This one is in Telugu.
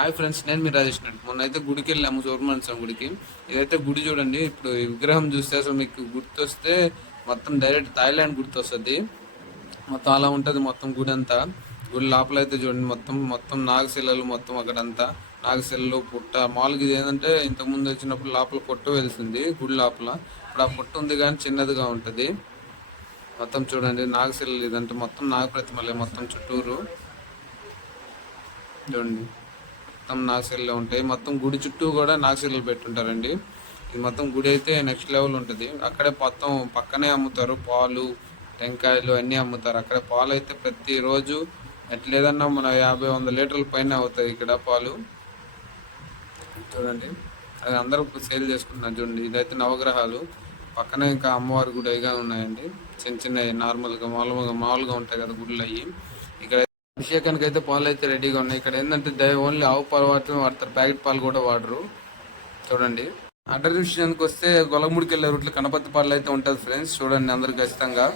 హాయ్ ఫ్రెండ్స్, నేను మీ రాజేష్ రెడ్డి. మొన్న అయితే గుడికి వెళ్ళాము, సుబ్రహ్మణ్య స్వామి గుడికి. ఇదైతే గుడి చూడండి. ఇప్పుడు ఈ విగ్రహం చూస్తే అసలు మీకు గుర్తొస్తే మొత్తం డైరెక్ట్ థాయిలాండ్ గుర్తొస్తుంది. మొత్తం అలా ఉంటుంది మొత్తం గుడి అంతా. గుడి లోపల అయితే చూడండి, మొత్తం మొత్తం నాగశిలలు, మొత్తం అక్కడంతా నాగశిలలు, పుట్ట. మామూలుగా ఇది ఏంటంటే ఇంతకుముందు వచ్చినప్పుడు లోపల పుట్ట వెళ్తుంది గుడి లోపల. ఇప్పుడు ఆ పుట్ట ఉంది కానీ చిన్నదిగా ఉంటుంది. మొత్తం చూడండి నాగశిలలు, ఇదంటే మొత్తం నాగప్రతిమలే మొత్తం చుట్టూరు చూడండి. మొత్తం నాగశిలలో ఉంటాయి. మొత్తం గుడి చుట్టూ కూడా నాగశిలలు పెట్టుంటారండి. ఇది మొత్తం గుడి అయితే నెక్స్ట్ లెవెల్ ఉంటుంది. అక్కడే మొత్తం పక్కనే అమ్ముతారు పాలు, టెంకాయలు అన్నీ అమ్ముతారు. అక్కడ పాలు అయితే ప్రతిరోజు ఎట్లేదన్నా మన 50-100 లీటర్ల పైన అవుతాయి ఇక్కడ పాలు. చూడండి, అది అందరూ సేల్ చేసుకుంటున్నారు చూడండి. ఇదైతే నవగ్రహాలు. పక్కనే ఇంకా అమ్మవారి గుడి అయిగా ఉన్నాయండి. చిన్న చిన్నవి నార్మల్గా మామూలుగా ఉంటాయి కదా గుళ్ళు అయ్యి. ఇక్కడ అభిషేకానికి అయితే పాలు అయితే రెడీగా ఉన్నాయి. ఇక్కడ ఏంటంటే ఓన్లీ ఆవు పాలు మాత్రమే వాడతారు, ప్యాకెట్ పాలు కూడా వాడరు. చూడండి, అడ్డర్ విషయానికి వస్తే గొలగముడికి వెళ్ళే రూట్లో గణపతి పాలు అయితే ఉంటుంది ఫ్రెండ్స్. చూడండి అందరు ఖచ్చితంగా.